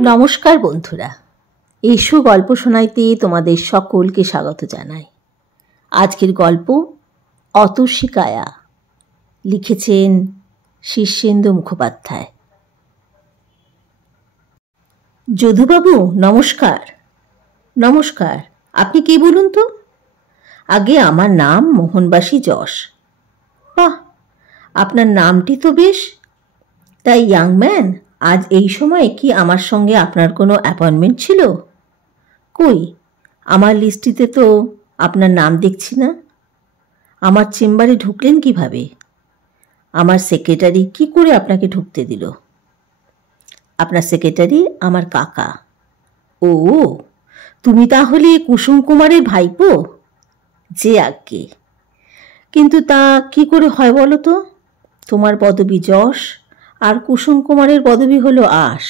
নমস্কার বন্ধুরা, এসো গল্প শোনাইতে তোমাদের সকলকে স্বাগত জানাই। আজকের গল্প অতসী-কায়া, লিখেছেন শীর্ষেন্দু মুখোপাধ্যায়। যদুবাবু নমস্কার। নমস্কার, আপনি কে বলুন তো? আগে আমার নাম মোহনবাসী যশ। বাহ, আপনার নামটি তো বেশ। তাই ইয়াং ম্যান, আজ এই সময় কি আমার সঙ্গে আপনার কোনো অ্যাপয়েন্টমেন্ট ছিল? কই, আমার লিস্টিতে তো আপনার নাম দেখছি না। আমার চেম্বারে ঢুকলেন কিভাবে? আমার সেক্রেটারি কি করে আপনাকে ঢুকতে দিল? আপনার সেক্রেটারি আমার কাকা। ও, তুমি তাহলে কুসুম কুমারের ভাইপো? যে আজ্ঞে। কিন্তু তা কি করে হয় বলো তো? তোমার পদবী যশ আর কুসুম কুমারের পদবী হলো আশ।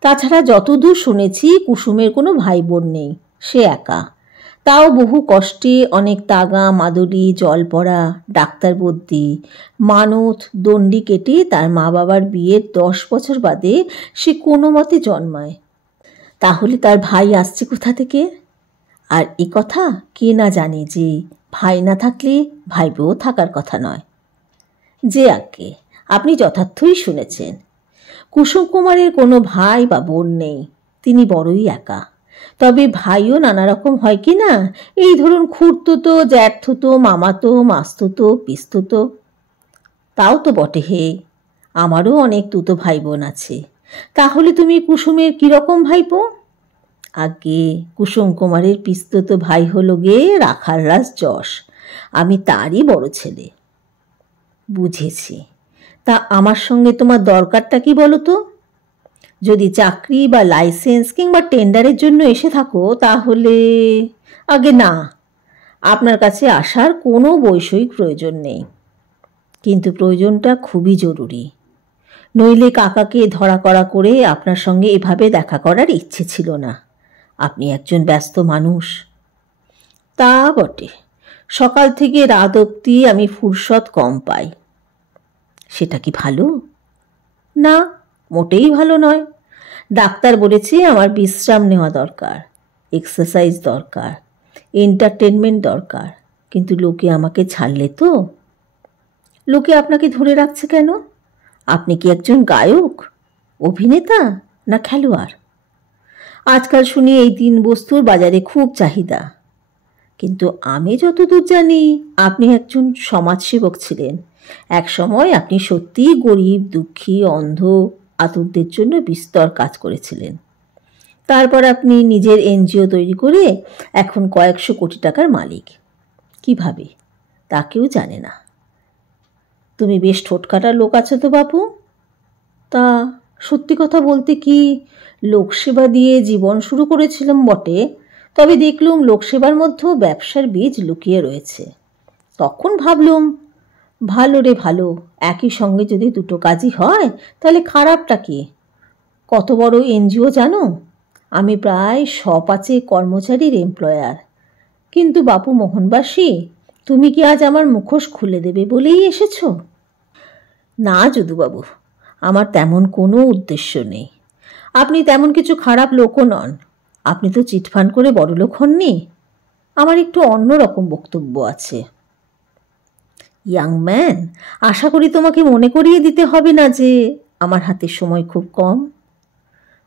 তাছাড়া যতদূর শুনেছি কুসুমের কোনো ভাই বোন নেই, সে একা। তাও বহু কষ্টে অনেক তাগা মাদুলি জল পড়া ডাক্তার বদ্যি মানত দণ্ডি কেটে তার মা বাবার বিয়ের 10 বছর বাদে সে কোনো মতে জন্মায়। তাহলে তার ভাই আসছে কোথা থেকে? আর এ কথা কে না জানে যে ভাই না থাকলে ভাইপোও থাকার কথা নয়। যে আজ্ঞে, আপনি যথার্থই শুনেছেন। কুসুম কুমারের কোনো ভাই বা বোন নেই, তিনি বড়ই একা। তবে ভাইও নানা রকম হয় কি না, এই ধরুন খুড়তুতো, জ্যাঠতুতো, মামাতো, মাস্তুতো, পিস্তুতো। তাও তো বটে হে, আমারও অনেক তুতো ভাই বোন আছে। তাহলে তুমি কুসুমের কীরকম ভাইপো? আগে কুসুম কুমারের পিস্তুতো ভাই হলো গে রাখালরাজ যশ, আমি তারই বড় ছেলে। বুঝেছি। তা আমার সঙ্গে তোমার দরকারটা কি বলো তো? যদি চাকরি বা লাইসেন্স কিংবা টেন্ডারের জন্য এসে থাকো তাহলে আগে না, আপনার কাছে আসার কোনো বৈষয়িক প্রয়োজন নেই। কিন্তু প্রয়োজনটা খুবই জরুরি, নইলে কাকাকে ধরা করা করে আপনার সঙ্গে এভাবে দেখা করার ইচ্ছে ছিল না। আপনি একজন ব্যস্ত মানুষ। তা বটে, সকাল থেকে রাত অবধি আমি ফুরসত কম পাই। সেটা কি ভালো? না, মোটেই ভালো নয়। ডাক্তার বলেছে আমার বিশ্রাম নেওয়া দরকার, এক্সারসাইজ দরকার, এন্টারটেনমেন্ট দরকার। কিন্তু লোকে আমাকে ছাড়লে তো। লোকে আপনাকে ধরে রাখছে কেন? আপনি কি একজন গায়ক, অভিনেতা না খেলোয়াড়? আজকাল শুনি এই তিন বস্তুর বাজারে খুব চাহিদা। কিন্তু আমি যতদূর জানি আপনি একজন সমাজসেবক ছিলেন। এক সময় আপনি সত্যিই গরিব, দুঃখী, অন্ধ, আতুরদের জন্য বিস্তর কাজ করেছিলেন। তারপর আপনি নিজের এনজিও তৈরি করে এখন কয়েকশো কোটি টাকার মালিক। কিভাবে তা কেউ জানে না। তুমি বেশ ঠোঁটকাটা লোক আছো তো বাপু। তা সত্যি কথা বলতে কি, লোকসেবা দিয়ে জীবন শুরু করেছিলাম বটে, তবে দেখলুম লোকসেবার মধ্যেও ব্যবসার বীজ লুকিয়ে রয়েছে। তখন ভাবলুম, ভালো রে ভালো, একই সঙ্গে যদি দুটো কাজই হয় তাহলে খারাপটা কি? কত বড় এনজিও জানো? আমি প্রায় 105 কর্মচারীর এমপ্লয়ার। কিন্তু বাপু মোহনবাসী, তুমি কি আজ আমার মুখোশ খুলে দেবে বলেই এসেছো? না যদুবাবু, আমার তেমন কোনো উদ্দেশ্য নেই। আপনি তেমন কিছু খারাপ লোকও নন। আপনি তো চিটফান্ড করে বড়লোক হননি। আমার একটু অন্যরকম বক্তব্য আছে। ইয়াং ম্যান, আশা করি তোমাকে মনে করিয়ে দিতে হবে না যে আমার হাতে সময় খুব কম।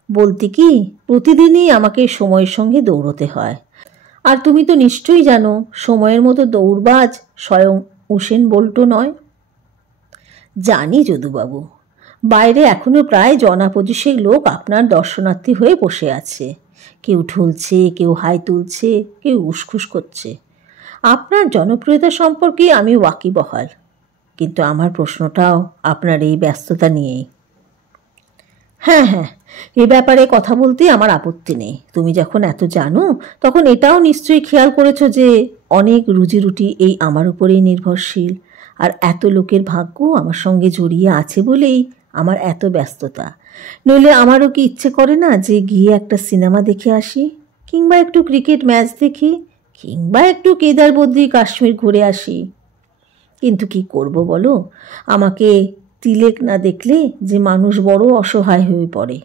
বলতে কি, প্রতিদিনই আমাকে সময়ের সঙ্গে দৌড়তে হয়। আর তুমি তো নিশ্চয়ই জানো, সময়ের মতো দৌড়বাজ স্বয়ং উসেন বোল্টও নয়। জানি যদুবাবু, বাইরে এখনো প্রায় জনা 25 লোক আপনার দর্শনার্থী হয়ে বসে আছে। কেউ ঢুলছে, কেউ হাই তুলছে, কেউ উসখুস করছে। আপনার জনপ্রিয়তা সম্পর্কে আমি ওয়াকিবহাল। কিন্তু আমার প্রশ্নটাও আপনার এই ব্যস্ততা নিয়েই। হ্যাঁ হ্যাঁ, এ ব্যাপারে কথা বলতে আমার আপত্তি নেই। তুমি যখন এত জানো, তখন এটাও নিশ্চয়ই খেয়াল করেছো যে অনেক রুজিরুটি এই আমার উপরেই নির্ভরশীল। আর এত লোকের ভাগ্য আমার সঙ্গে জড়িয়ে আছে বলেই আমার এত ব্যস্ততা। নইলে আমারও কি ইচ্ছে করে না যে গিয়ে একটা সিনেমা দেখে আসি, কিংবা একটু ক্রিকেট ম্যাচ দেখি, কিংবা একটু কেদার বদ্রি কাশ্মীর ঘুরে আসি। কিন্তু কি করব বলো, আমাকে তিলেক না দেখলে যে মানুষ বড় অসহায় হয়ে পড়ে।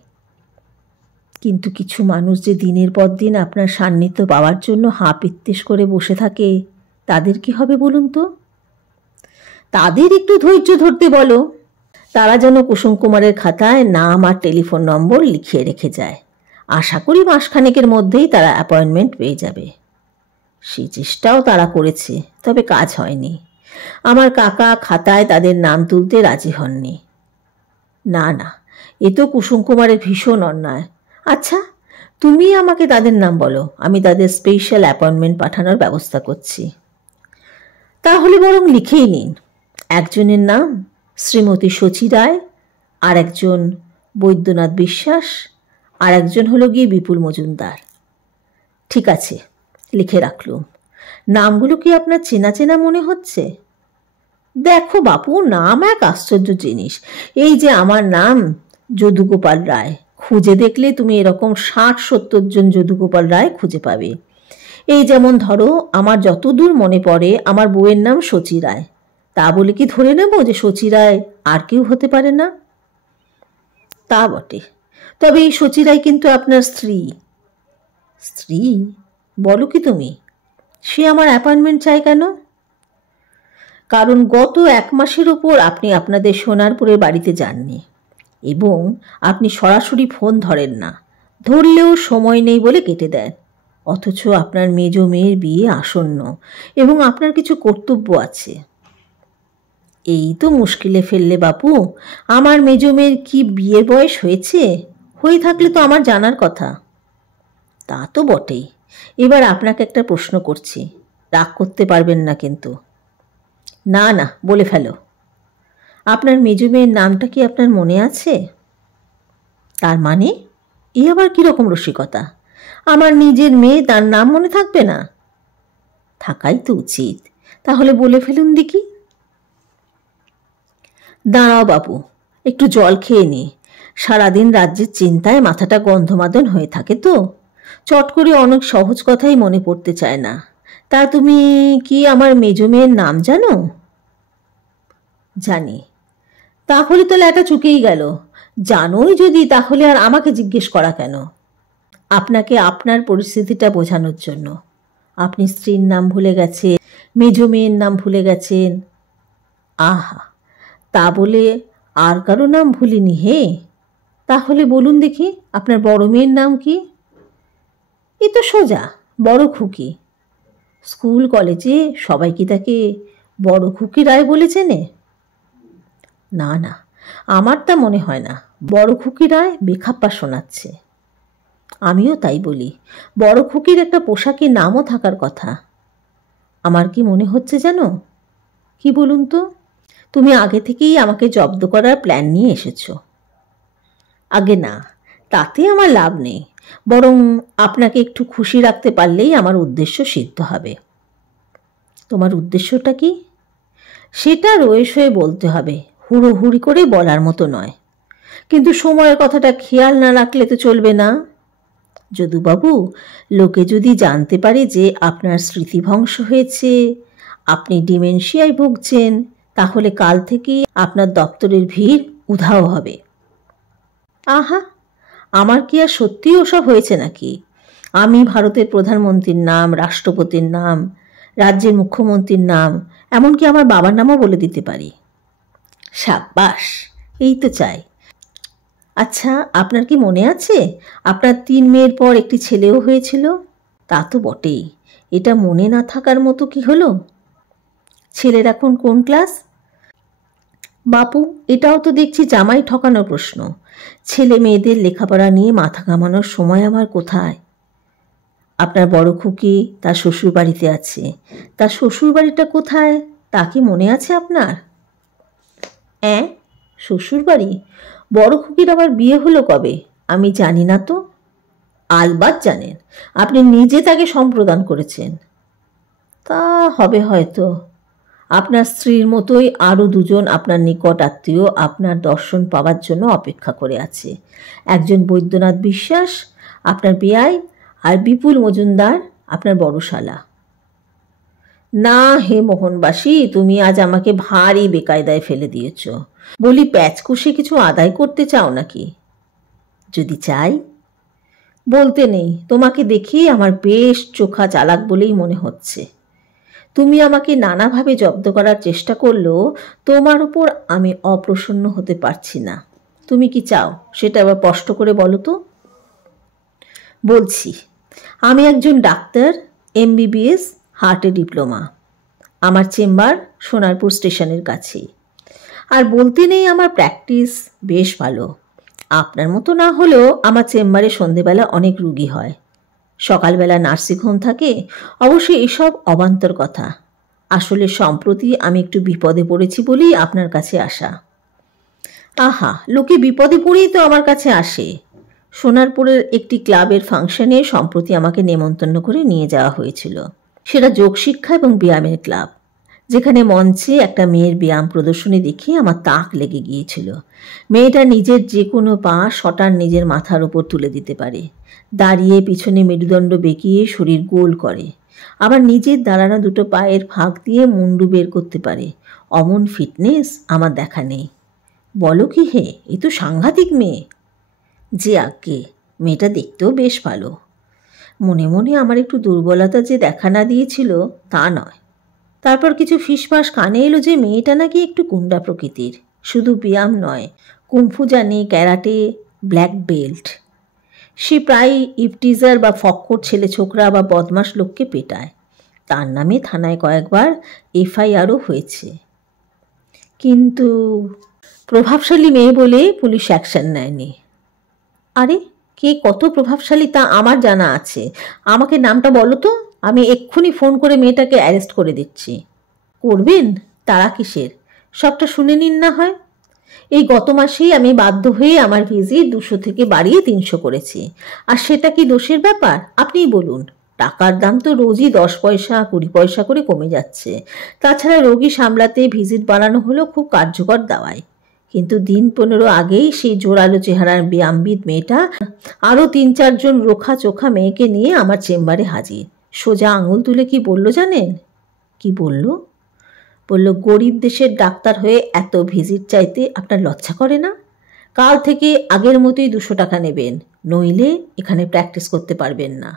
কিন্তু কিছু মানুষ যে দিনের পর দিন আপনার সান্নিধ্য পাওয়ার জন্য হাঁ পিত্তেশ করে বসে থাকে, তাদের কি হবে বলুন তো? তাদের একটু ধৈর্য ধরতে বলো। তারা যেন কুসুম কুমারের খাতায় নাম আর টেলিফোন নম্বর লিখিয়ে রেখে যায়। আশা করি মাসখানেকের মধ্যেই তারা অ্যাপয়েন্টমেন্ট পেয়ে যাবে। সেই চেষ্টাও তারা করেছে, তবে কাজ হয়নি। আমার কাকা খাতায় তাদের নাম তুলতে রাজি হননি। না না, এ তো কুসুম কুমারের ভীষণ অন্যায়। আচ্ছা, তুমি আমাকে তাদের নাম বলো, আমি তাদের স্পেশাল অ্যাপয়েন্টমেন্ট পাঠানোর ব্যবস্থা করছি। তাহলে বরং লিখেই নিন। একজনের নাম শ্রীমতী শচী রায়, আর একজন বৈদ্যনাথ বিশ্বাস, আর একজন হলো গিয়ে বিপুল মজুমদার। ঠিক আছে, লিখে রাখলুম। নামগুলো কি আপনার চেনা চেনা মনে হচ্ছে? দেখো বাপু, নাম এক আশ্চর্য জিনিস। এই যে আমার নাম যদুগোপাল রায়, খুঁজে দেখলে তুমি এরকম ৬০-৭০ জন যদুগোপাল রায় খুঁজে পাবে। এই যেমন ধরো, আমার যতদূর মনে পড়ে আমার বউয়ের নাম শচী রায়। তা বলে কি ধরে নেব যে শচী রায় আর কেউ হতে পারে না? তা বটে, তবে এই শচী রায় কিন্তু আপনার স্ত্রী। স্ত্রী বলো কি তুমি? সে আমার অ্যাপয়েন্টমেন্ট চাই কেন? কারণ গত ১ মাসের ওপর আপনি আপনাদের সোনারপুরের বাড়িতে যাননি, এবং আপনি সরাসরি ফোন ধরেন না, ধরলেও সময় নেই বলে কেটে দেন। অথচ আপনার মেজ মেয়ের বিয়ে আসন্ন এবং আপনার কিছু কর্তব্য আছে। এই তো মুশকিলে ফেললে বাপু। আমার মেজ মেয়ের কি বিয়ের বয়স হয়েছে? হয়ে থাকলে তো আমার জানার কথা। তা তো বটেই। এবার আপনাকে একটা প্রশ্ন করছি, রাগ করতে পারবেন না কিন্তু। না না, বলে ফেলো। আপনার মেজ মেয়ের নামটা কি আপনার মনে আছে? তার মানে এ আবার কীরকম রসিকতা? আমার নিজের মেয়ে, তার নাম মনে থাকবে না? থাকাই তো উচিত। তাহলে বলে ফেলুন দেখি। দাঁড়াও বাবু, একটু জল খেয়ে নি। সারাদিন রাজ্যের চিন্তায় মাথাটা গন্ধমাদন হয়ে থাকে তো, চট করে অনেক সহজ কথাই মনে পড়তে চায় না। তা তুমি কি আমার মেজ মেয়ের নাম জানো? জানি। তাহলে তো ল্যাটা চুকেই গেল। জানোই যদি, তাহলে আর আমাকে জিজ্ঞেস করা কেন? আপনাকে আপনার পরিস্থিতিটা বোঝানোর জন্য। আপনি স্ত্রীর নাম ভুলে গেছেন, মেজ মেয়ের নাম ভুলে গেছেন। আহা, তা বলে আর কারো নাম ভুলিনি হে। তাহলে বলুন দেখি, আপনার বড় মেয়ের নাম কি? এ তো সোজা, বড় খুকি। স্কুল কলেজে সবাই কি তাকে বড় খুকি রায় বলে চেনে? না না, আমার তা মনে হয় না। বড় খুকি রায় বেখাপ্পা শোনাচ্ছে। আমিও তাই বলি। বড় খুকির একটা পোশাকের নামও থাকার কথা। আমার কি মনে হচ্ছে জানো? কি বলুন তো? তুমি আগে থেকেই আমাকে জব্দ করার প্ল্যান নিয়ে এসেছো। আগে না, তাতে আমার লাভ নেই। বরং আপনাকে একটু খুশি রাখতে পারলেই আমার উদ্দেশ্য সিদ্ধ হবে। তোমার উদ্দেশ্যটা কি? সেটা রয়ে সয়ে বলতে হবে, হুড়োহুড়ি করে বলার মতো নয়। কিন্তু সময়ের কথাটা খেয়াল না রাখলে তো চলবে না। যদুবাবু, লোকে যদি জানতে পারে যে আপনার স্মৃতিভংশ হয়েছে, আপনি ডিমেনশিয়ায় ভুগছেন, তাহলে কাল থেকেই আপনার দপ্তরের ভিড় উধাও হবে। আহা, আমার কি আর সত্যিই ওসব হয়েছে নাকি? আমি ভারতের প্রধানমন্ত্রীর নাম, রাষ্ট্রপতির নাম, রাজ্যের মুখ্যমন্ত্রীর নাম, এমনকি আমার বাবার নামও বলে দিতে পারি। সাব্বাস, এই তো চাই। আচ্ছা, আপনার কি মনে আছে আপনার ৩ মেয়ের পর একটি ছেলেও হয়েছিল? তা তো বটেই, এটা মনে না থাকার মতো কি হলো? ছেলের এখন কোন ক্লাস? বাপু, এটাও তো দেখছি জামাই ঠকানোর প্রশ্ন। ছেলে মেয়েদের লেখাপড়া নিয়ে মাথা ঘামানোর সময় আমার কোথায়? আপনার বড় খুকি তার শ্বশুর বাড়িতে আছে। তার শ্বশুর বাড়িটা কোথায় তা কি মনে আছে আপনার? শ্বশুর বাড়ি? বড় খুকির আবার বিয়ে হলো কবে? আমি জানি না তো। আলবাত জানেন, আপনি নিজে তাকে সম্প্রদান করেছেন। তা হবে হয়তো। আপনার স্ত্রীর মতোই আরও ২ জন আপনার নিকট আত্মীয় আপনার দর্শন পাওয়ার জন্য অপেক্ষা করে আছে। একজন বৈদ্যনাথ বিশ্বাস, আপনার বেয়াই, আর বিপুল মজুমদার, আপনার বড় শালা। না হে মোহনবাসী, তুমি আজ আমাকে ভারী বেকায়দায় ফেলে দিয়েছ। বলি, প্যাচ কষে কিছু আদায় করতে চাও নাকি? যদি চাই, বলতে নেই, তোমাকে দেখে আমার বেশ চোখা চালাক বলেই মনে হচ্ছে। তুমি আমাকে নানাভাবে জব্দ করার চেষ্টা করলেও তোমার উপর আমি অপ্রসন্ন হতে পারছি না। তুমি কি চাও সেটা আবার স্পষ্ট করে বলো তো। বলছি, আমি একজন ডাক্তার, MBBS, হার্টে ডিপ্লোমা। আমার চেম্বার সোনারপুর স্টেশনের কাছেই। আর বলতে নেই আমার প্র্যাকটিস বেশ ভালো। আপনার মতো না হলেও আমার চেম্বারে সন্ধেবেলা অনেক রুগী হয়, সকালবেলা নার্সিংহোম থাকে। অবশ্যই এসব অবান্তর কথা। আসলে সম্প্রতি আমি একটু বিপদে পড়েছি বলেই আপনার কাছে আসা। আহা, লোকে বিপদে পড়েই তো আমার কাছে আসে। সোনারপুরের একটি ক্লাবের ফাংশনে সম্প্রতি আমাকে নেমন্তন্ন করে নিয়ে যাওয়া হয়েছিল। সেটা যোগশিক্ষা এবং ব্যায়ামের ক্লাব, যেখানে মঞ্চে একটা মেয়ের ব্যায়াম প্রদর্শনী দেখে আমার তাক লেগে গিয়েছিল। মেয়েটা নিজের যে কোনো পা শটান নিজের মাথার ওপর তুলে দিতে পারে, দাঁড়িয়ে পিছনে মেরুদণ্ড বেঁকিয়ে শরীর গোল করে, আবার নিজের দাঁড়ানো দুটো পায়ের ফাঁক দিয়ে মুন্ডু বের করতে পারে। অমন ফিটনেস আমার দেখা নেই। বলো কি হে, এ তো সাংঘাতিক মেয়ে। যে আজ্ঞে, মেয়েটা দেখতেও বেশ ভালো। মনে মনে আমার একটু দুর্বলতা যে দেখা না দিয়েছিল তা নয়। তারপর কিছু ফিসফাস কানে এলো যে মেয়েটা নাকি একটু গুন্ডা প্রকৃতির। শুধু ব্যায়াম নয়, কুম্ফু জানে, ক্যারাটে ব্ল্যাক বেল্ট। সে প্রায় ইফটিজার বা ফক্কর ছেলে ছোকরা বা বদমাস লোককে পেটায়। তার নামে থানায় কয়েকবার FIRও হয়েছে। কিন্তু প্রভাবশালী মেয়ে বলে পুলিশ অ্যাকশন নেয়নি। আরে, কে কত প্রভাবশালী তা আমার জানা আছে। আমাকে নামটা বলো তো, আমি এক্ষুনি ফোন করে মেয়েটাকে অ্যারেস্ট করে দিচ্ছি। করবেন? তারা কিসের? সবটা শুনে নিন না হয়। এই গত মাসেই আমি বাধ্য হয়ে আমার ভিজিট 200 থেকে বাড়িয়ে 300 করেছি। আর সেটা কি দোষের ব্যাপার? আপনিই বলুন। টাকার দাম তো রোজই 10 পয়সা 20 পয়সা করে কমে যাচ্ছে। তাছাড়া রোগী সামলাতে ভিজিট বাড়ানো হলো খুব কার্যকর দাওয়ায়। কিন্তু দিন 15 আগেই সেই জোরালো চেহারার ব্যায়ামবিদ মেয়েটা আরও 3-4 জন রোখা চোখা মেয়েকে নিয়ে আমার চেম্বারে হাজির। সোজা আঙুল তুলে কি বলল জানেন? কি বলল? বলল, গরিব দেশের ডাক্তার হয়ে এত ভিজিট চাইতে আপনার লজ্জা করে না? কাল থেকে আগের মতোই 200 টাকা নেবেন, নইলে এখানে প্র্যাকটিস করতে পারবেন না।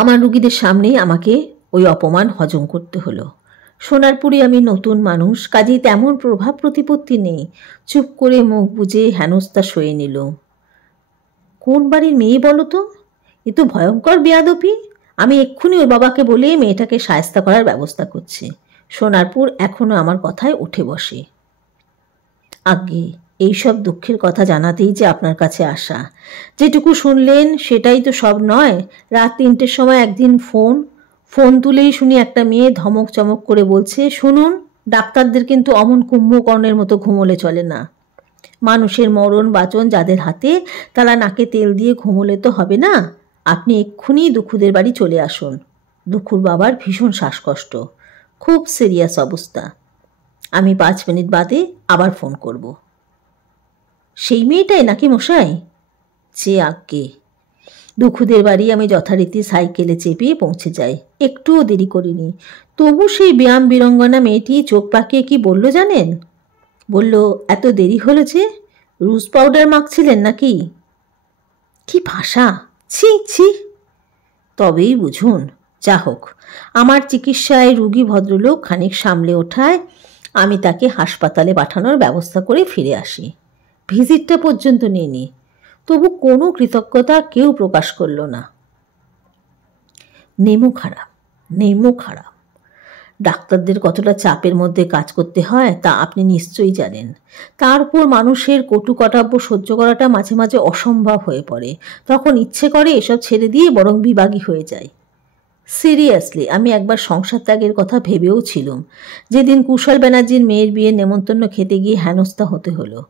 আমার রুগীদের সামনেই আমাকে ওই অপমান হজম করতে হলো। সোনারপুরে আমি নতুন মানুষ, কাজেই তেমন প্রভাব প্রতিপত্তি নেই। চুপ করে মুখ বুজে হেনস্তা সয়ে নিল। কোন বাড়ির মেয়ে বলো তো? এ তো ভয়ঙ্কর বেয়াদপি। আমি এক্ষুনি ওর বাবাকে বলে মেয়েটাকে শায়েস্তা করার ব্যবস্থা করছি। সোনারপুর এখনো আমার কথায় উঠে বসে। আজ্ঞে, এইসব দুঃখের কথা জানাতেই যে আপনার কাছে আসা। যেটুকু শুনলেন সেটাই তো সব নয়। রাত 3টের সময় একদিন ফোন তুলেই শুনি একটা মেয়ে ধমক চমক করে বলছে, শুনুন, ডাক্তারদের কিন্তু অমন কুম্ভকর্ণের মতো ঘুমোলে চলে না। মানুষের মরণ বাঁচন যাদের হাতে, তারা নাকে তেল দিয়ে ঘুমোলে তো হবে না। আপনি এক্ষুনি দুঃখুদের বাড়ি চলে আসুন। দুঃখুর বাবার ভীষণ শ্বাসকষ্ট, খুব সিরিয়াস অবস্থা। আমি 5 মিনিট বাদে আবার ফোন করব। সেই মেয়েটাই নাকি মশাই? যে আজ্ঞে। দুঃখুদের বাড়ি আমি যথারীতি সাইকেলে চেপে পৌঁছে যাই। একটুও দেরি করিনি। তবু সেই ব্যায়াম বীরঙ্গনা মেয়েটি চোখ পাকিয়ে কি বলল জানেন? বলল, এত দেরি হলো যে? রুজ পাউডার মাখছিলেন নাকি? কি ভাষা! ছি ছি। তবেই বুঝুন। যা হোক, আমার চিকিৎসায় রুগী ভদ্রলোক খানিক সামলে ওঠায় আমি তাকে হাসপাতালে পাঠানোর ব্যবস্থা করে ফিরে আসি। ভিজিটটা পর্যন্ত নিইনি, তবু কোনো কৃতজ্ঞতা কেউ প্রকাশ করল না। নেমো খারাপ। ডাক্তারদের কতটা চাপের মধ্যে কাজ করতে হয় তা আপনি নিশ্চয়ই জানেন। তারপর মানুষের কটু কটাব্য সহ্য করাটা মাঝে মাঝে অসম্ভব হয়ে পড়ে। তখন ইচ্ছে করে এসব ছেড়ে দিয়ে বরং বিভাগী হয়ে যায়। সিরিয়াসলি, আমি একবার সংসার ত্যাগের কথা ভেবেও ছিলাম, যেদিন কুশল ব্যানার্জির মেয়ের বিয়ের নেমন্তন্ন খেতে গিয়ে হেনস্থা হতে হলো।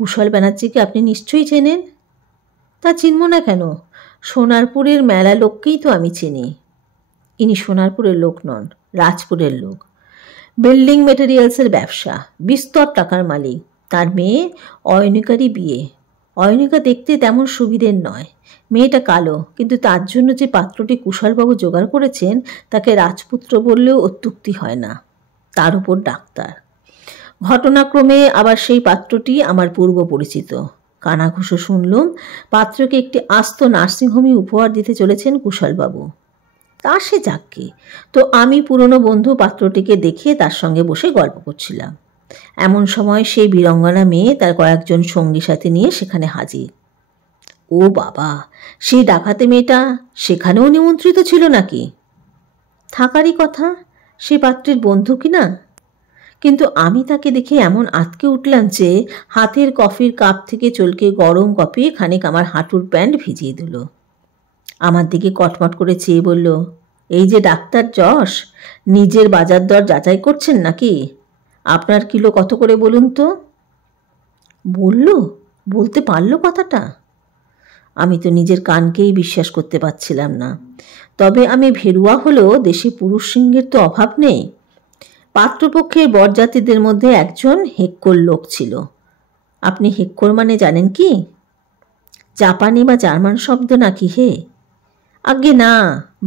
কুশল ব্যানার্জিকে আপনি নিশ্চয়ই চেনেন। তা চিনব না কেন? সোনারপুরের মেলা লোককেই তো আমি চিনি। ইনি সোনারপুরের লোক নন, রাজপুরের লোক। বিল্ডিং মেটেরিয়ালসের ব্যবসা, বিস্তর টাকার মালিক। তার মেয়ে অয়নিকারই বিয়ে। অয়নিকা দেখতে তেমন সুবিধের নয়। মেয়েটা কালো, কিন্তু তার জন্য যে পাত্রটি কুশলবাবু জোগাড় করেছেন তাকে রাজপুত্র বললেও অত্যুক্তি হয় না। তার উপর ডাক্তার। ঘটনাক্রমে আবার সেই পাত্রটি আমার পূর্ব পরিচিত। কানাঘুষো শুনলুম পাত্রকে একটি আস্ত নার্সিংহোমে উপহার দিতে চলেছেন কুশলবাবু। তা সে যাকগে, তো আমি পুরনো বন্ধু পাত্রটিকে দেখে তার সঙ্গে বসে গল্প করছিলাম। এমন সময় সেই বীরঙ্গনা মেয়ে তার কয়েকজন সঙ্গী সাথী নিয়ে সেখানে হাজির। ও বাবা, সেই ডাকাতে মেয়েটা সেখানেও নিমন্ত্রিত ছিল নাকি? থাকারই কথা, সে পাত্রের বন্ধু কিনা। কিন্তু আমি তাকে দেখে এমন আঁতকে উঠলাম যে হাতের কফির কাপ থেকে চলকে গরম কফি খানিক আমার হাঁটুর প্যান্ট ভিজিয়ে দিল। আমার দিকে কটমট করে চেয়ে বলল, এই যে ডাক্তার যশ, নিজের বাজার দর যাচাই করছেন নাকি? আপনার কিলো কত করে বলুন তো? বলতে পারলো কথাটা? আমি তো নিজের কানকেই বিশ্বাস করতে পারছিলাম না। তবে আমি ভেরুয়া হলেও দেশে পুরুষ সিংহের তো অভাব নেই। পাত্রপক্ষের বরযাত্রীদের মধ্যে একজন হেক্কর লোক ছিল। আপনি হেক্কর মানে জানেন কি? জাপানি বা জার্মান শব্দ নাকি হে? আগে না,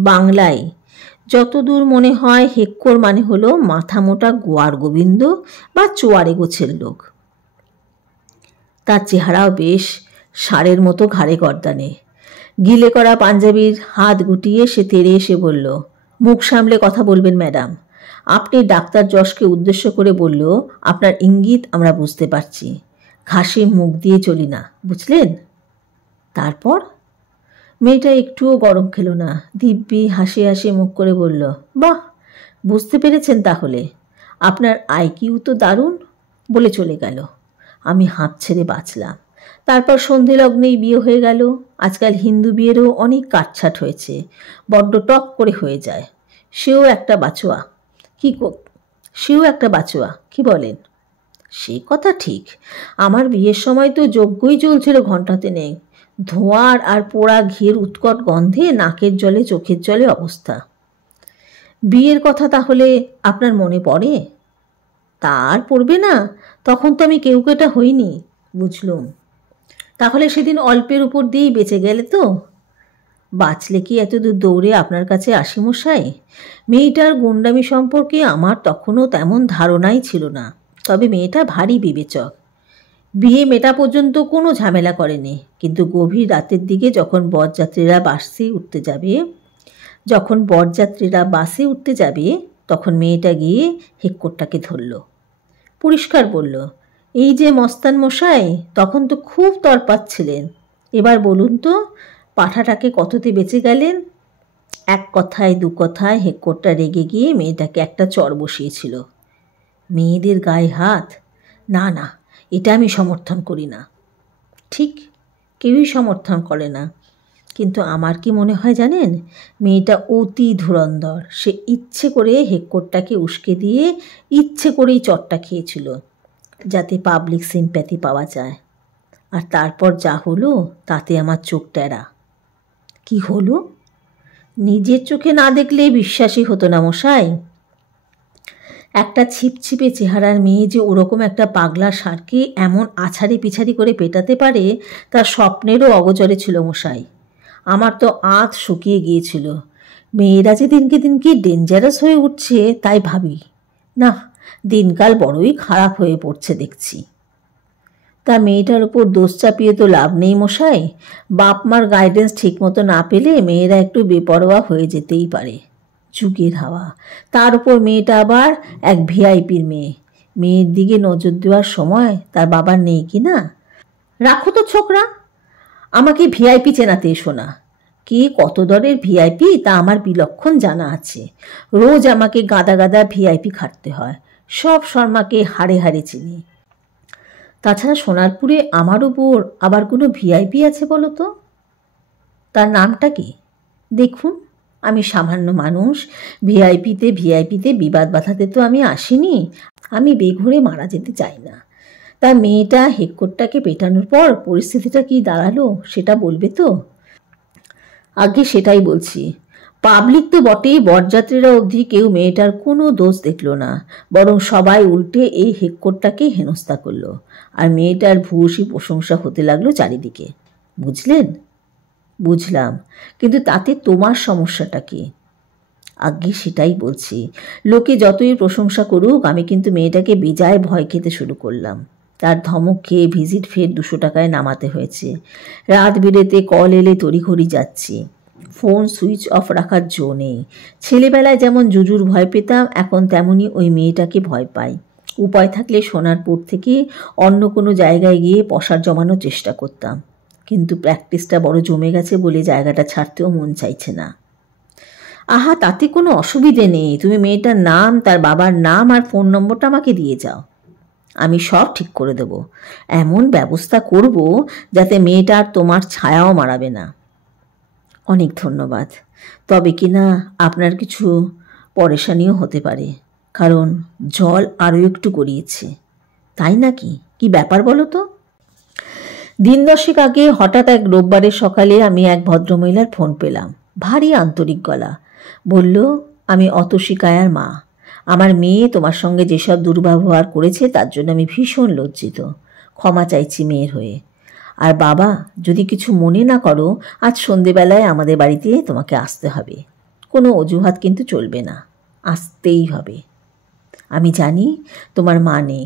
বাংলায়। যতদূর মনে হয় হেক্কর মানে হলো মাথা মোটা গোয়ার গোবিন্দ বা চোয়ারে গোছের লোক। তার চেহারাও বেশ ষাঁড়ের মতো ঘাড়ে গর্দানে। গিলে করা পাঞ্জাবির হাত গুটিয়ে সে তেড়ে এসে বলল, মুখ সামলে কথা বলবেন ম্যাডাম। আপনি ডাক্তার যশকে উদ্দেশ্য করে বলল, আপনার ইঙ্গিত আমরা বুঝতে পারছি। ঘাসে মুখ দিয়ে চলি না, বুঝলেন? তারপর মেয়েটা একটুও গরম খেল না, দিব্যি হাসি হাসি মুখ করে বলল, বাহ, বুঝতে পেরেছেন তাহলে। আপনার আইকিউ তো দারুণ, বলে চলে গেল। আমি হাঁপ ছেড়ে বাঁচলাম। তারপর সন্ধে লগ্নেই বিয়ে হয়ে গেল। আজকাল হিন্দু বিয়েরও অনেক কাটছাট হয়েছে, বড্ড টক করে হয়ে যায়। সেও একটা বাঁচোয়া, কি বলেন? সে কথা ঠিক। আমার বিয়ের সময় তো যজ্ঞই চলছিল ঘণ্টাতে নেই। ধোঁয়ার আর পোড়া ঘিয়ের উৎকট গন্ধে নাকের জলে চোখের জলে অবস্থা। বিয়ের কথা তাহলে আপনার মনে পড়ে? তার পড়বে না, তখন তো আমি কেউকেটা হইনি। বুঝলুম। তাহলে সেদিন অল্পের উপর দিয়েই বেঁচে গেলে তো? বাঁচলে কি এত দূর দৌড়ে আপনার কাছে আসি মশাই? মেয়েটার গুন্ডামি সম্পর্কে আমার তখনও তেমন ধারণাই ছিল না। তবে মেয়েটা ভারী বিবেচক। বিয়ে মেটা পর্যন্ত কোনো ঝামেলা করেনি, কিন্তু গভীর রাতের দিকে যখন বরযাত্রীরা বাসে উঠতে যাবে তখন মেয়েটা গিয়ে হেক্করটাকে ধরল। পরিষ্কার বলল, এই যে মস্তান মশাই, তখন তো খুব তরপাচ্ছিলেন। এবার বলুন তো, পাঠাটাকে কততে বেঁচে গেলেন? এক কথায় দু কথায় হেক্করটা রেগে গিয়ে মেয়েটাকে একটা চড় বসিয়েছিল। মেয়েদের গায়ে হাত? না না, এটা আমি সমর্থন করি না। ঠিক, কেউই সমর্থন করে না। কিন্তু আমার কি মনে হয় জানেন, মেয়েটা অতি ধুরন্ধর। সে ইচ্ছে করে হেক্করটাকে উস্কে দিয়ে ইচ্ছে করেই চটটা খেয়েছিল, যাতে পাবলিক সিম্প্যাথি পাওয়া যায়। আর তারপর যা হলো তাতে আমার চোখ টেরা। কি হলো? নিজের চোখে না দেখলে বিশ্বাসই হতো না মশাই। একটা ছিপছিপে চেহারার মেয়ে যে ওরকম একটা পাগলা ষাঁড়কে এমন আছাড়ি পিছাড়ি করে পেটাতে পারে, তার স্বপ্নেরও অগোচরে ছিল মশাই। আমার তো আঁত শুকিয়ে গিয়েছিল। মেয়েরা যে দিনকে দিনকে ডেঞ্জারাস হয়ে উঠছে তাই ভাবি। না, দিনকাল বড়ই খারাপ হয়ে পড়ছে দেখছি। তা মেয়েটার উপর দোষ চাপিয়ে তো লাভ নেই মশাই। বাপ মার গাইডেন্স ঠিকমতো না পেলে মেয়েরা একটু বেপরোয়া হয়ে যেতেই পারে। যুগের হাওয়া। তার উপর মেয়েটা আবার এক ভিআইপির মেয়ে। মেয়ের দিকে নজর দেওয়ার সময় তার বাবার নেই কি না? রাখো তো ছোকরা, আমাকে ভিআইপি চেনাতে এসো না। কে কত দরের ভিআইপি তা আমার বিলক্ষণ জানা আছে। রোজ আমাকে গাদা গাদা ভিআইপি খাটতে হয়। সব শর্মাকে হাড়ে হাড়ে চিনি। তাছাড়া সোনারপুরে আমার উপর আবার কোনো ভিআইপি আছে বলো তো? তার নামটা কি? দেখুন, আমি সামান্য মানুষ। ভিআইপিতে বিবাদ বাঁধাতে তো আমি আসিনি। আমি বেঘরে মারা যেতে চাই না। তা মেয়েটা হেক্করটাকে পেটানোর পর পরিস্থিতিটা কি দাঁড়ালো সেটা বলবে তো? আগে সেটাই বলছি। পাবলিক তো বটেই, বরযাত্রীরা অবধি কেউ মেয়েটার কোনো দোষ দেখল না, বরং সবাই উল্টে এই হেক্করটাকে হেনস্থা করলো। আর মেয়েটার ভূয়সী প্রশংসা হতে লাগলো চারিদিকে। বুঝলেন? বুঝলাম, কিন্তু তাতে তোমার সমস্যাটা কি? আগে সেটাই বলছি। লোকে যতই প্রশংসা করুক, আমি কিন্তু মেয়েটাকে বেজায় ভয় খেতে শুরু করলাম। তার ধমক খেয়ে ভিজিট ফের 200 টাকায় নামাতে হয়েছে। রাত বিরেতে কল এলে তড়িঘড়ি যাচ্ছি। ফোন সুইচ অফ রাখার জো নেই। ছেলেবেলায় যেমন জুজুর ভয় পেতাম, এখন তেমনই ওই মেয়েটাকে ভয় পাই। উপায় থাকলে সোনারপুর থেকে অন্য কোনো জায়গায় গিয়ে পসার জমানোর চেষ্টা করতাম, কিন্তু প্র্যাকটিসটা বড় জমে গেছে বলে জায়গাটা ছাড়তেও মন চাইছে না। আহা, তাতে কোনো অসুবিধে নেই। তুমি মেয়েটার নাম, তার বাবার নাম আর ফোন নম্বরটা আমাকে দিয়ে যাও, আমি সব ঠিক করে দেব। এমন ব্যবস্থা করব যাতে মেয়েটা আর তোমার ছায়াও মারাবে না। অনেক ধন্যবাদ। তবে কি না আপনার কিছু পরেশানিও হতে পারে, কারণ জল আরও একটু গড়িয়েছে। তাই নাকি? কি ব্যাপার বলো তো? দিন 10 আগে হঠাৎ এক রোববারের সকালে আমি এক ভদ্রমহিলার ফোন পেলাম। ভারী আন্তরিক গলা। বলল, আমি অতসী কায়ার মা। আমার মেয়ে তোমার সঙ্গে যেসব দুর্ব্যবহার করেছে তার জন্য আমি ভীষণ লজ্জিত। ক্ষমা চাইছি মেয়ের হয়ে। আর বাবা, যদি কিছু মনে না করো, আজ সন্ধেবেলায় আমাদের বাড়িতে তোমাকে আসতে হবে। কোনো অজুহাত কিন্তু চলবে না, আসতেই হবে। আমি জানি তোমার মা নেই,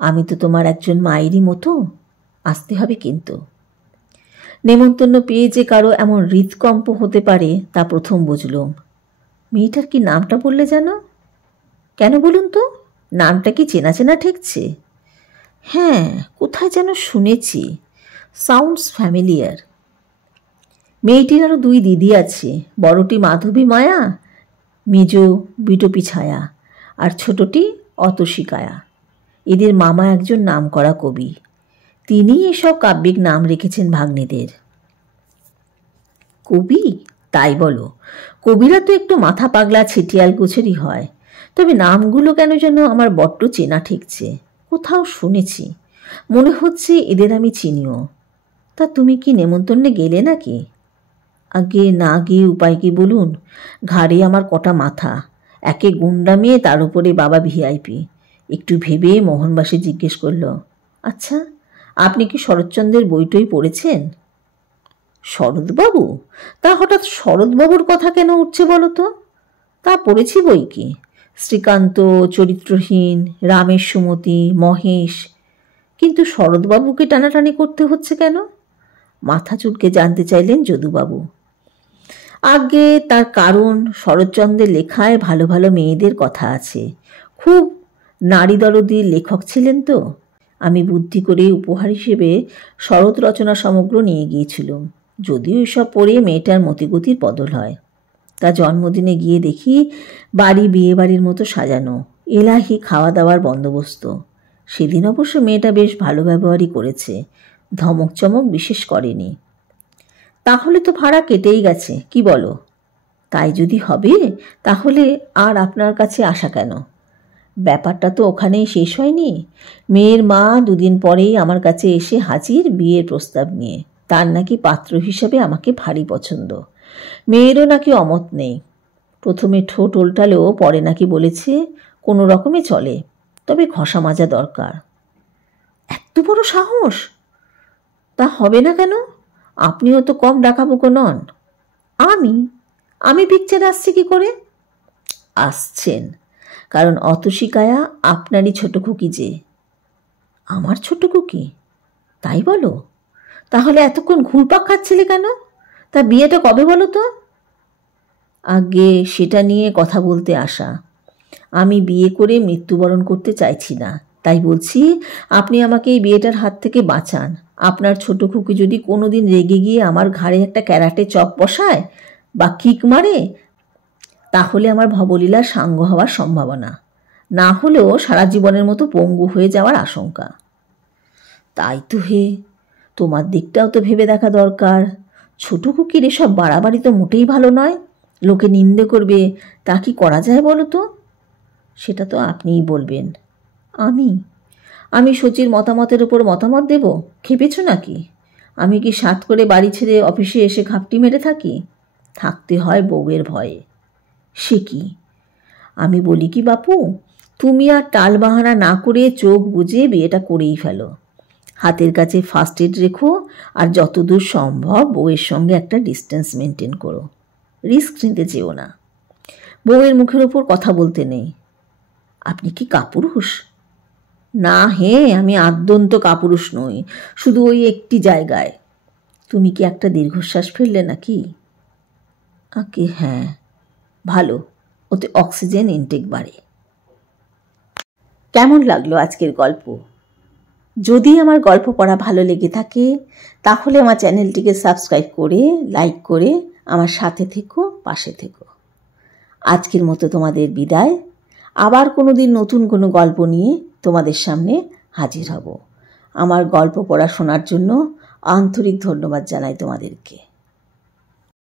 আমি তো তোমার একজন মায়েরই মতো। আসতে হবে কিন্তু। নেমন্তন্ন পেয়ে যে কারো এমন হৃদকম্প হতে পারে তা প্রথম বুঝলুম। মেয়েটার কি নামটা বললে জানো? কেন বলুন তো, নামটা কি চেনা চেনা ঠেকছে? হ্যাঁ, কোথায় যেন শুনেছি। Sounds familiar. মেয়েটির আরও 2 দিদি আছে। বড়টি মাধবী মায়া, মেজো বিটপি ছায়া, আর ছোটটি অতসী কায়া। এদের মামা একজন নামকরা কবি। তিনি এসব কাব্যিক নাম রেখেছেন ভাগ্নেদের। কবি? তাই বলো। কবিরা তো একটু মাথা পাগলা ছিটিয়াল গোছেরই হয়। তবে নামগুলো কেন যেন আমার বড্ড চেনা ঠেকছে। কোথাও শুনেছি। মনে হচ্ছে এদের আমি চিনিও। তা তুমি কি নেমন্তন্নে গেলে নাকি? আগে না গিয়ে উপায় কি বলুন? ঘাড়ে আমার কটা মাথা, একে গুন্ডা মেয়ে, তার উপরে বাবা ভিআইপি। একটু ভেবে মোহনবাসী জিজ্ঞেস করল, আচ্ছা, আপনি কি শরৎচন্দ্রের বইটই পড়েছেন? শরৎবাবু? তা হঠাৎ শরৎবাবুর কথা কেন উঠছে বলো তো? তা পড়েছি বই কি, শ্রীকান্ত, চরিত্রহীন, রামের সুমতি, মহেশ। কিন্তু শরৎবাবুকে টানাটানি করতে হচ্ছে কেন? মাথা চুলকে জানতে চাইলেন যদুবাবু। আগে তার কারণ, শরৎচন্দ্রের লেখায় ভালো ভালো মেয়েদের কথা আছে। খুব নারী দরদী লেখক ছিলেন তো। আমি বুদ্ধি করে উপহার হিসেবে শরৎ রচনা সমগ্র নিয়ে গিয়েছিলাম। যদিও এসব পড়ে মেয়েটার মতিগতির বদল হয়। তা জন্মদিনে গিয়ে দেখি বাড়ি বিয়ে বাড়ির মতো সাজানো, এলাহি খাওয়া দাওয়ার বন্দোবস্ত। সেদিন অবশ্য মেয়েটা বেশ ভালো ব্যবহারই করেছে, ধমক চমক বিশেষ করেনি। তাহলে তো ভাড়া কেটেই গেছে, কি বলো? তাই যদি হবে তাহলে আর আপনার কাছে আসা কেন? ব্যাপারটা তো ওখানেই শেষ হয়নি। মেয়ের মা 2 দিন পরেই আমার কাছে এসে হাজির বিয়ের প্রস্তাব নিয়ে। তার নাকি পাত্র হিসাবে আমাকে ভারী পছন্দ। মেয়েরও নাকি অমত নেই। প্রথমে ঠোঁট উল্টালেও পরে নাকি বলেছে কোনো রকমে চলে, তবে ঘষা মাজা দরকার। এত বড় সাহস! তা হবে না কেন? আপনিও তো কম ডাকাবুকো নন। আমি পিকচার আসছি কি করে? আসছেন, কারণ অতসী কায়া আপনারই ছোট খুকি যে। আমার ছোট খুকি? তাই বলো? তাহলে এতক্ষণ ঘুরপাক খাচ্ছিলে কেন? তা বিয়েটা কবে বলো তো? আগে সেটা নিয়ে কথা বলতে আসা। আমি বিয়ে করে মৃত্যুবরণ করতে চাইছি না, তাই বলছি আপনি আমাকে এই বিয়েটার হাত থেকে বাঁচান। আপনার ছোট খুকি যদি কোনো দিন রেগে গিয়ে আমার ঘাড়ে একটা ক্যারাটে চপ বসায় বা কিক মারে, তাহলে আমার ভবলীলার সাঙ্গ হওয়ার সম্ভাবনা, না হলেও সারা জীবনের মতো পঙ্গু হয়ে যাওয়ার আশঙ্কা। তাই তো হে, তোমার দিকটাও তো ভেবে দেখা দরকার। ছোট খুকির এসব বাড়াবাড়ি তো মোটেই ভালো নয়। লোকে নিন্দে করবে, তা কি করা যায় বলো তো? সেটা তো আপনিই বলবেন। আমি সচির মতামতের উপর মতামত দেব? খেপেছ নাকি? আমি কি সাত করে বাড়ি ছেড়ে অফিসে এসে ঘাপটি মেরে থাকি? থাকতে হয় বউয়ের ভয়ে। সে কি? আমি বলি কি বাপু, তুমি আর টালবাহানা না করে চোখ বুজে বিয়েটা করেই ফেলো। হাতের কাছে ফার্স্ট এড রেখো, আর যতদূর সম্ভব বউয়ের সঙ্গে একটা ডিস্টেন্স মেনটেন করো। রিস্ক নিতে চেও না। বউয়ের মুখের ওপর কথা বলতে নেই। আপনি কি কাপুরুষ? না হে, আমি আদ্যন্ত কাপুরুষ নই, শুধু ওই একটি জায়গায়। তুমি কি একটা দীর্ঘশ্বাস ফেললে নাকি? আগে হ্যাঁ, ভালো, ওতে অক্সিজেন ইনটেক বাড়ে। কেমন লাগলো আজকের গল্প? যদি আমার গল্প পড়া ভালো লেগে থাকে তাহলে আমার চ্যানেলটিকে সাবস্ক্রাইব করে, লাইক করে আমার সাথে থেকো, পাশে থেকো। আজকের মতো তোমাদের বিদায়। আবার কোনো দিন নতুন কোনো গল্প নিয়ে তোমাদের সামনে হাজির হব। আমার গল্প পড়া শোনার জন্য আন্তরিক ধন্যবাদ জানাই তোমাদেরকে।